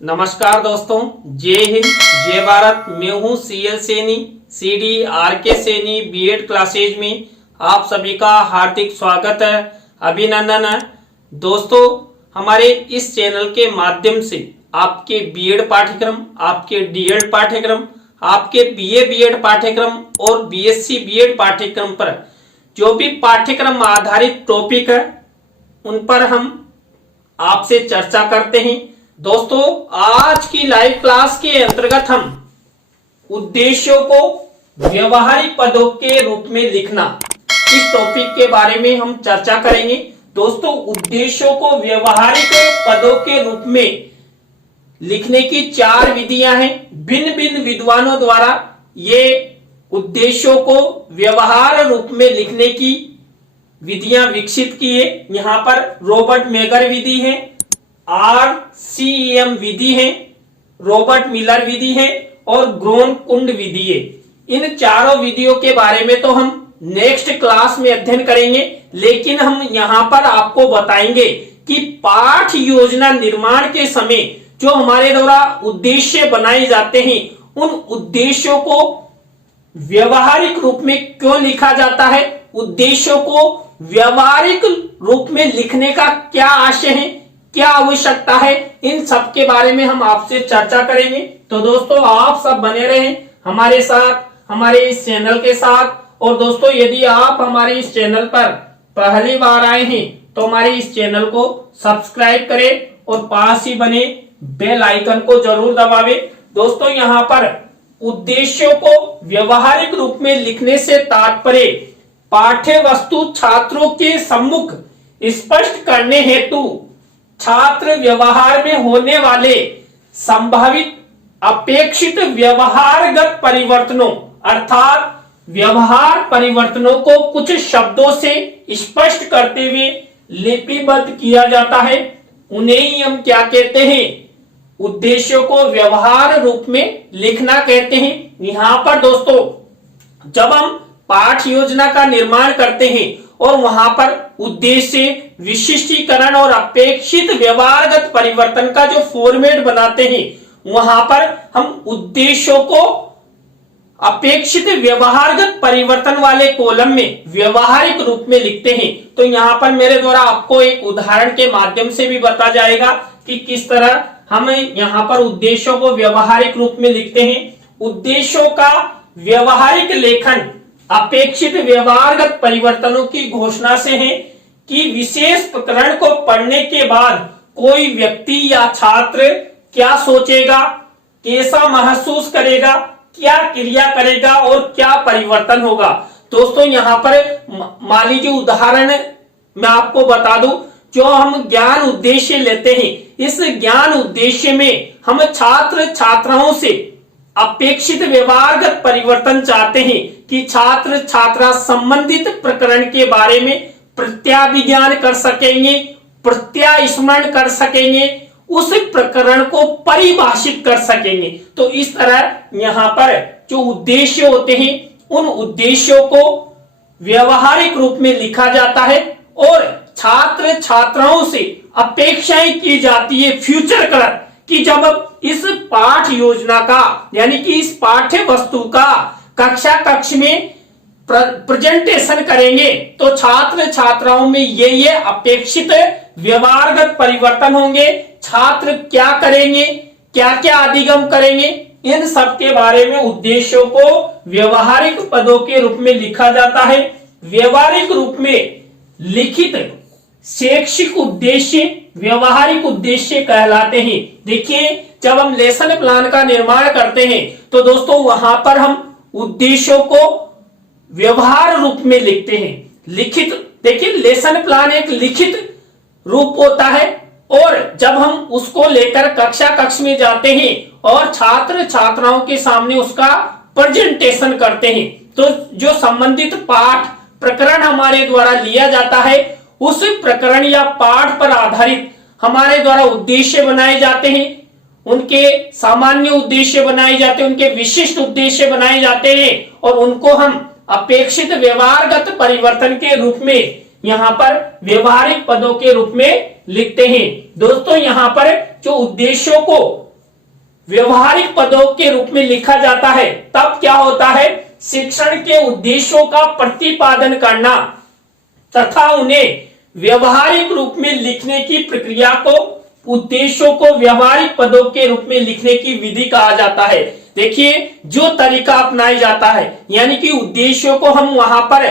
नमस्कार दोस्तों, जय हिंद, जय भारत। मैं हूं CL Saini, CD RK Saini BEd classes में आप सभी का हार्दिक स्वागत है, अभिनंदन है। दोस्तों, हमारे इस चैनल के माध्यम से आपके बीएड पाठ्यक्रम, आपके डीएड पाठ्यक्रम, आपके बीए बीएड पाठ्यक्रम और बीएससी बीएड पाठ्यक्रम पर जो भी पाठ्यक्रम आधारित टॉपिक है उन पर हम आपसे चर्चा करते हैं। दोस्तों, आज की लाइव क्लास के अंतर्गत हम उद्देश्यों को व्यवहारिक पदों के रूप में लिखना, इस टॉपिक के बारे में हम चर्चा करेंगे। दोस्तों, उद्देश्यों को व्यवहारिक पदों के रूप में लिखने की 4 विधियां हैं। भिन्न भिन्न विद्वानों द्वारा ये उद्देश्यों को व्यवहार रूप में लिखने की विधियां विकसित की है। यहां पर रॉबर्ट मेगर विधि है, RCEM विधि है, रॉबर्ट मिलर विधि है और ग्रोन कुंड विधि है। इन चारों विधियों के बारे में तो हम नेक्स्ट क्लास में अध्ययन करेंगे, लेकिन हम यहां पर आपको बताएंगे कि पाठ योजना निर्माण के समय जो हमारे द्वारा उद्देश्य बनाए जाते हैं, उन उद्देश्यों को व्यवहारिक रूप में क्यों लिखा जाता है, उद्देश्यों को व्यवहारिक रूप में लिखने का क्या आशय है, क्या आवश्यकता है, इन सब के बारे में हम आपसे चर्चा करेंगे। तो दोस्तों, आप सब बने रहें हमारे साथ, हमारे इस चैनल के साथ। और दोस्तों, यदि आप हमारे इस चैनल पर पहली बार आए हैं तो हमारे इस चैनल को सब्सक्राइब करें और पास ही बने बेल आइकन को जरूर दबावें। दोस्तों, यहाँ पर उद्देश्यों को व्यवहारिक रूप में लिखने से तात्पर्य पाठ्य वस्तु छात्रों के सम्मुख स्पष्ट करने हेतु छात्र व्यवहार में होने वाले संभावित अपेक्षित व्यवहारगत परिवर्तनों अर्थात व्यवहार परिवर्तनों को कुछ शब्दों से स्पष्ट करते हुए लिपिबद्ध किया जाता है। उन्हें ही हम क्या कहते हैं, उद्देश्यों को व्यवहार रूप में लिखना कहते हैं। यहां पर दोस्तों, जब हम पाठ योजना का निर्माण करते हैं और वहां पर उद्देश्य, विशिष्टीकरण और अपेक्षित व्यवहारगत परिवर्तन का जो फॉर्मेट बनाते हैं, वहां पर हम उद्देश्यों को अपेक्षित व्यवहारगत परिवर्तन वाले कॉलम में व्यवहारिक रूप में लिखते हैं। तो यहां पर मेरे द्वारा आपको एक उदाहरण के माध्यम से भी बता जाएगा कि किस तरह हम यहां पर उद्देश्यों को व्यवहारिक रूप में लिखते हैं। उद्देश्यों का व्यवहारिक लेखन अपेक्षित व्यवहारगत परिवर्तनों की घोषणा से है कि विशेष प्रकरण को पढ़ने के बाद कोई व्यक्ति या छात्र क्या सोचेगा, कैसा महसूस करेगा, क्या क्रिया करेगा और क्या परिवर्तन होगा। दोस्तों, यहाँ पर मान लीजिए उदाहरण मैं आपको बता दूं, जो हम ज्ञान उद्देश्य लेते हैं, इस ज्ञान उद्देश्य में हम छात्र छात्राओं से अपेक्षित व्यवहारगत परिवर्तन चाहते हैं कि छात्र छात्रा संबंधित प्रकरण के बारे में प्रत्याभिज्ञान कर सकेंगे, प्रत्यास्मरण कर सकेंगे, उस प्रकरण को परिभाषित कर सकेंगे। तो इस तरह यहाँ पर जो उद्देश्य होते हैं, उन उद्देश्यों को व्यवहारिक रूप में लिखा जाता है और छात्र छात्राओं से अपेक्षाएं की जाती है फ्यूचर कलर कि जब इस पाठ योजना का यानी कि इस पाठ्य वस्तु का कक्षा कक्ष में प्रेजेंटेशन करेंगे तो छात्र छात्राओं में ये अपेक्षित व्यवहारगत परिवर्तन होंगे, छात्र क्या करेंगे, क्या क्या अधिगम करेंगे, इन सब के बारे में उद्देश्यों को व्यवहारिक पदों के रूप में लिखा जाता है। व्यवहारिक रूप में लिखित शैक्षिक उद्देश्य व्यवहारिक उद्देश्य कहलाते हैं। देखिए, जब हम लेसन प्लान का निर्माण करते हैं तो दोस्तों वहां पर हम उद्देश्यों को व्यवहार रूप में लिखते हैं। लिखित, देखिए लेसन प्लान एक लिखित रूप होता है और जब हम उसको लेकर कक्षा कक्ष में जाते हैं और छात्र छात्राओं के सामने उसका प्रेजेंटेशन करते हैं, तो जो संबंधित पाठ प्रकरण हमारे द्वारा लिया जाता है, उस प्रकरण या पाठ पर आधारित हमारे द्वारा उद्देश्य बनाए जाते हैं, उनके सामान्य उद्देश्य बनाए जाते हैं, उनके विशिष्ट उद्देश्य बनाए जाते हैं और उनको हम अपेक्षित व्यवहारगत परिवर्तन के रूप में यहाँ पर व्यवहारिक पदों के रूप में लिखते हैं। दोस्तों, यहाँ पर जो उद्देश्यों को व्यवहारिक पदों के रूप में लिखा जाता है तब क्या होता है, शिक्षण के उद्देश्यों का प्रतिपादन करना तथा उन्हें व्यवहारिक रूप में लिखने की प्रक्रिया को, उद्देश्यों को व्यवहारिक पदों के रूप में लिखने की विधि कहा जाता है। देखिए जो तरीका अपनाया जाता है, यानी कि उद्देश्यों को हम वहां पर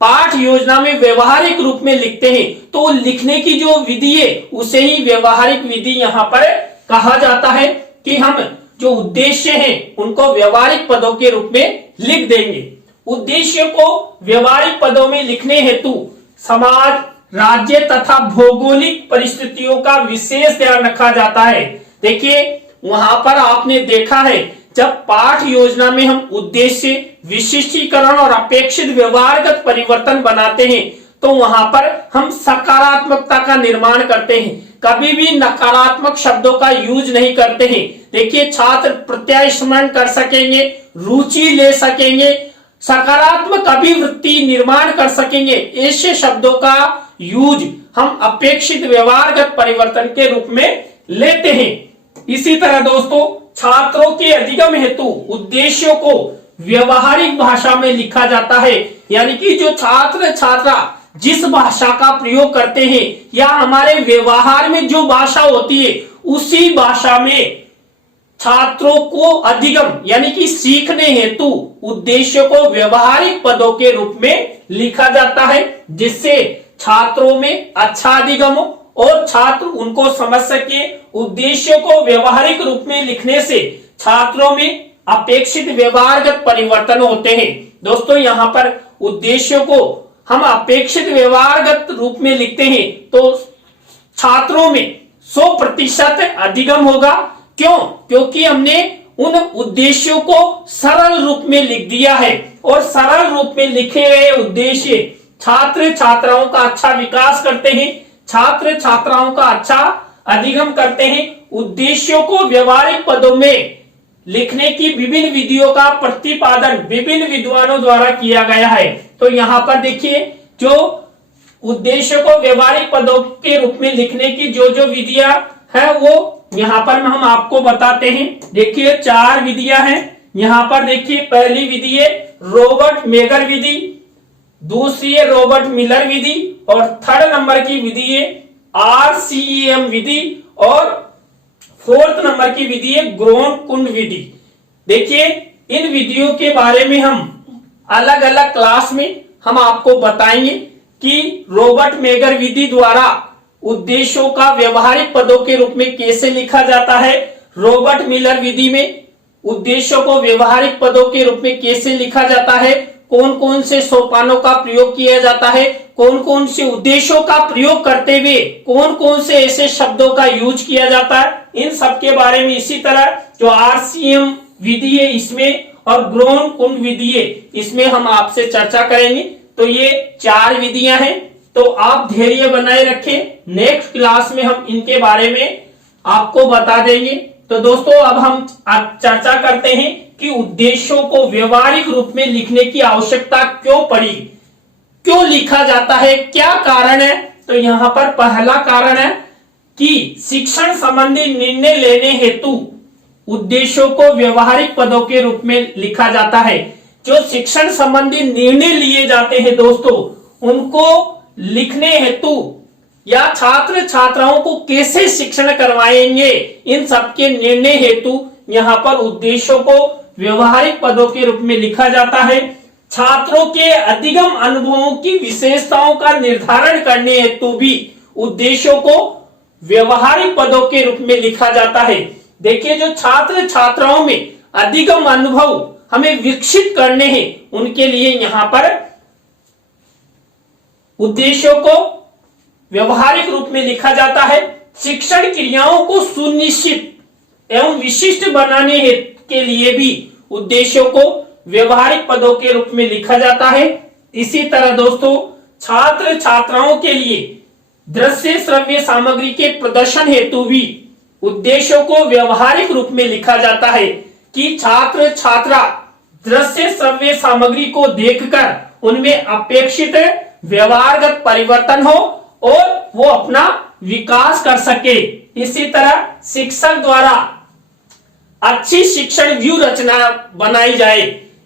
पाठ योजना में व्यवहारिक रूप में लिखते हैं, तो लिखने की जो विधि है उसे ही व्यवहारिक विधि यहाँ पर कहा जाता है कि हम जो उद्देश्य हैं उनको व्यवहारिक पदों के रूप में लिख देंगे। उद्देश्य को व्यवहारिक पदों में लिखने हेतु समाज, राज्य तथा भौगोलिक परिस्थितियों का विशेष ध्यान रखा जाता है। देखिए वहां पर आपने देखा है जब पाठ योजना में हम उद्देश्य, विशिष्टीकरण और अपेक्षित व्यवहारगत परिवर्तन बनाते हैं तो वहां पर हम सकारात्मकता का निर्माण करते हैं, कभी भी नकारात्मक शब्दों का यूज नहीं करते हैं। देखिए छात्र प्रत्यास्मरण कर सकेंगे, रुचि ले सकेंगे, सकारात्मक अभिवृत्ति निर्माण कर सकेंगे, ऐसे शब्दों का यूज हम अपेक्षित व्यवहारगत परिवर्तन के रूप में लेते हैं। इसी तरह दोस्तों छात्रों के अधिगम हेतु उद्देश्यों को व्यवहारिक भाषा में लिखा जाता है, यानी कि जो छात्र छात्रा जिस भाषा का प्रयोग करते हैं या हमारे व्यवहार में जो भाषा होती है उसी भाषा में छात्रों को अधिगम यानी कि सीखने हेतु उद्देश्यों को व्यवहारिक पदों के रूप में लिखा जाता है, जिससे छात्रों में अच्छा अधिगम हो और छात्र उनको समझ सके। उद्देश्यों को व्यवहारिक रूप में लिखने से छात्रों में अपेक्षित व्यवहारगत परिवर्तन होते हैं। दोस्तों यहाँ पर उद्देश्यों को हम अपेक्षित व्यवहारगत रूप में लिखते हैं तो छात्रों में 100% अधिगम होगा। क्यों? क्योंकि हमने उन उद्देश्यों को सरल रूप में लिख दिया है और सरल रूप में लिखे गए उद्देश्य छात्र छात्राओं का अच्छा विकास करते हैं, छात्र छात्राओं का अच्छा अधिगम करते हैं। उद्देश्यों को व्यवहारिक पदों में लिखने की विभिन्न विधियों का प्रतिपादन विभिन्न विद्वानों द्वारा किया गया है। तो यहाँ पर देखिए जो उद्देश्यों को व्यवहारिक पदों के रूप में लिखने की जो जो विधियां है वो यहाँ पर हम आपको बताते हैं। देखिए 4 विधियां हैं यहाँ पर। देखिए पहली विधि है रॉबर्ट मेगर विधि, दूसरी है रॉबर्ट मिलर विधि और 3rd नंबर की विधि है RCEM विधि और 4th नंबर की विधि है ग्रोन कुंड विधि। देखिए इन विधियों के बारे में हम अलग अलग क्लास में हम आपको बताएंगे कि रॉबर्ट मेगर विधि द्वारा उद्देश्यों का व्यवहारिक पदों के रूप में कैसे लिखा जाता है, रॉबर्ट मिलर विधि में उद्देश्यों को व्यवहारिक पदों के रूप में कैसे लिखा जाता है, कौन कौन से सोपानों का प्रयोग किया जाता है, कौन कौन से उद्देश्यों का प्रयोग करते हुए कौन कौन से ऐसे शब्दों का यूज किया जाता है, इन सब के बारे में। इसी तरह जो RCM विधि है इसमें और ग्रोन कुंड विधि है इसमें हम आपसे चर्चा करेंगे। तो ये 4 विधियां हैं, तो आप धैर्य बनाए रखें, नेक्स्ट क्लास में हम इनके बारे में आपको बता देंगे। तो दोस्तों अब हम चर्चा करते हैं कि उद्देश्यों को व्यवहारिक रूप में लिखने की आवश्यकता क्यों पड़ी, क्यों लिखा जाता है, क्या कारण है। तो यहाँ पर पहला कारण है कि शिक्षण संबंधी निर्णय लेने हेतु उद्देश्यों को व्यवहारिक पदों के रूप में लिखा जाता है। जो शिक्षण संबंधी निर्णय लिए जाते हैं दोस्तों उनको लिखने हेतु या छात्र छात्राओं को कैसे शिक्षण करवाएंगे, इन सबके निर्णय हेतु यहाँ पर उद्देश्यों को व्यवहारिक पदों के रूप में लिखा जाता है। छात्रों के अधिगम अनुभवों की विशेषताओं का निर्धारण करने हेतु भी उद्देश्यों को व्यवहारिक पदों के रूप में लिखा जाता है। देखिए जो छात्र छात्राओं में अधिगम अनुभव हमें विकसित करने हैं उनके लिए यहाँ पर उद्देश्यों को व्यवहारिक रूप में लिखा जाता है। शिक्षण क्रियाओं को सुनिश्चित एवं विशिष्ट बनाने के लिए भी उद्देश्यों को व्यवहारिक पदों के रूप में लिखा जाता है। इसी तरह दोस्तों छात्र छात्राओं के लिए दृश्य श्रव्य सामग्री के प्रदर्शन हेतु भी उद्देश्यों को व्यवहारिक रूप में लिखा जाता है कि छात्र छात्रा दृश्य श्रव्य सामग्री को देखकर उनमें अपेक्षित व्यवहारगत परिवर्तन हो और वो अपना विकास कर सके। इसी तरह शिक्षक द्वारा अच्छी शिक्षण व्यू रचना बनाई जाए,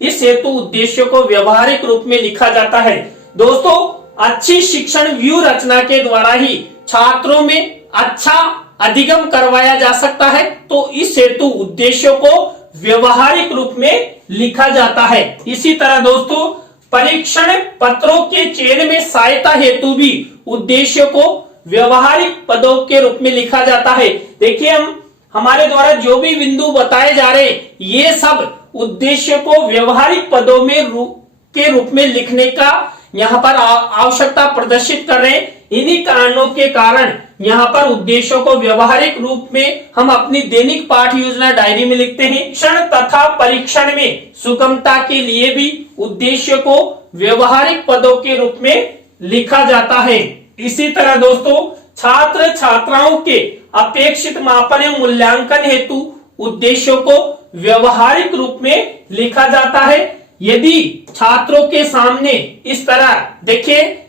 इस हेतु उद्देश्यों को व्यवहारिक रूप में लिखा जाता है। दोस्तों, अच्छी शिक्षण व्यू रचना के द्वारा ही छात्रों में अच्छा अधिगम करवाया जा सकता है, तो इस हेतु उद्देश्यों को व्यवहारिक रूप में लिखा जाता है। इसी तरह दोस्तों, परीक्षण पत्रों के चयन में सहायता हेतु भी उद्देश्यों को व्यवहारिक पदों के रूप में लिखा जाता है। देखिए, हमारे द्वारा जो भी बिंदु बताए जा रहे, ये सब उद्देश्य को व्यवहारिक पदों में के रूप में लिखने का यहाँ पर आवश्यकता प्रदर्शित कर रहे हैं। इन्हीं कारणों के कारण यहाँ पर उद्देश्यों को व्यवहारिक रूप में हम अपनी दैनिक पाठ योजना डायरी में लिखते हैं। शिक्षण तथा परीक्षण में सुगमता के लिए भी उद्देश्य को व्यवहारिक पदों के रूप में लिखा जाता है। इसी तरह दोस्तों, छात्र छात्राओं के अपेक्षित मापन एवं मूल्यांकन हेतु उद्देश्यों को व्यवहारिक रूप में लिखा जाता है। यदि छात्रों के सामने इस तरह देखिए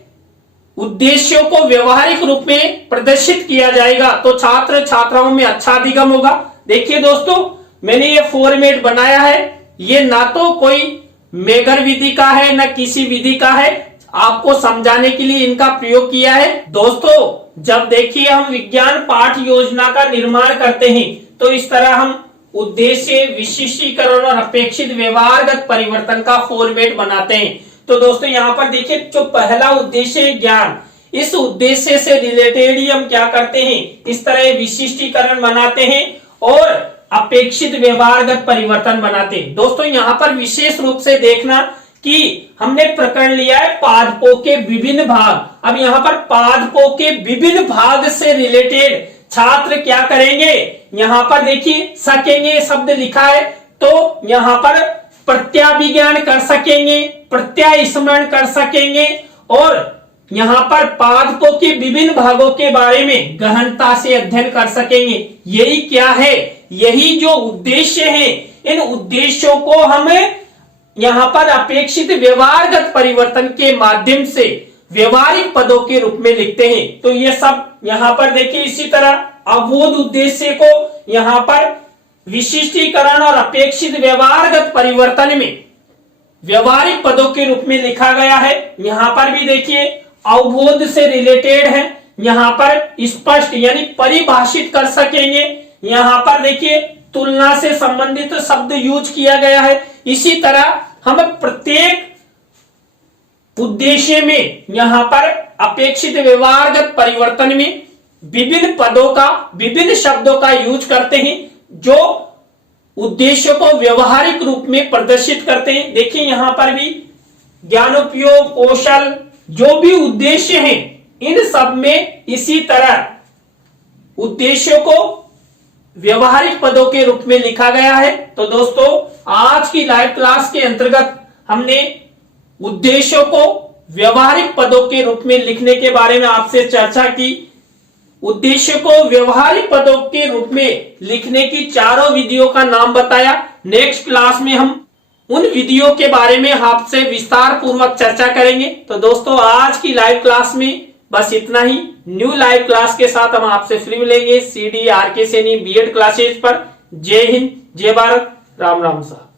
उद्देश्यों को व्यवहारिक रूप में प्रदर्शित किया जाएगा तो छात्र छात्राओं में अच्छा अधिगम होगा। देखिए दोस्तों, मैंने ये फॉर्मेट बनाया है, ये ना तो कोई मेगर विधि का है ना किसी विधि का है, आपको समझाने के लिए इनका प्रयोग किया है। दोस्तों, जब देखिए हम विज्ञान पाठ योजना का निर्माण करते हैं तो इस तरह हम उद्देश्य, विशिष्टीकरण और अपेक्षित व्यवहारगत परिवर्तन का फॉर्मेट बनाते हैं। तो दोस्तों, यहाँ पर देखिए, जो पहला उद्देश्य है ज्ञान, इस उद्देश्य से रिलेटेड ही हम क्या करते हैं, इस तरह विशिष्टीकरण बनाते हैं और अपेक्षित व्यवहारगत परिवर्तन बनाते हैं। दोस्तों, यहाँ पर विशेष रूप से देखना कि हमने प्रकरण लिया है पादपों के विभिन्न भाग। अब यहाँ पर पादपों के विभिन्न भाग से रिलेटेड छात्र क्या करेंगे, यहाँ पर देखिए सकेंगे शब्द लिखा है, तो यहाँ पर प्रत्याभिज्ञान कर सकेंगे, प्रत्यय स्मरण कर सकेंगे और यहाँ पर पादपों के विभिन्न भागों के बारे में गहनता से अध्ययन कर सकेंगे। यही क्या है, यही जो उद्देश्य है, इन उद्देश्यों को हम यहाँ पर अपेक्षित व्यवहारगत परिवर्तन के माध्यम से व्यवहारिक पदों के रूप में लिखते हैं। तो ये सब यहाँ पर देखिए, इसी तरह अवबोध उद्देश्य को यहाँ पर विशिष्टीकरण और अपेक्षित व्यवहारगत परिवर्तन में व्यवहारिक पदों के रूप में लिखा गया है। यहाँ पर भी देखिए अवबोध से रिलेटेड है, यहाँ पर स्पष्ट यानी परिभाषित कर सकेंगे। यहाँ पर देखिए तुलना से संबंधित शब्द यूज किया गया है। इसी तरह हम प्रत्येक उद्देश्य में यहाँ पर अपेक्षित व्यवहारगत परिवर्तन में विभिन्न पदों का, विभिन्न शब्दों का यूज करते हैं जो उद्देश्यों को व्यवहारिक रूप में प्रदर्शित करते हैं। देखिए यहाँ पर भी ज्ञानोपयोग, कौशल, जो भी उद्देश्य हैं, इन सब में इसी तरह उद्देश्यों को व्यवहारिक पदों के रूप में लिखा गया है। तो दोस्तों, आज की लाइव क्लास के अंतर्गत हमने उद्देश्यों को व्यवहारिक पदों के रूप में लिखने के बारे में आपसे चर्चा की। उद्देश्य को व्यवहारिक पदों के रूप में लिखने की चारों विधियों का नाम बताया। नेक्स्ट क्लास में हम उन विधियों के बारे में आपसे विस्तार पूर्वक चर्चा करेंगे। तो दोस्तों, आज की लाइव क्लास में बस इतना ही। न्यू लाइव क्लास के साथ हम आपसे फिर मिलेंगे CD RK Saini B.Ed classes पर। जय हिंद, जय भारत, राम राम साहब।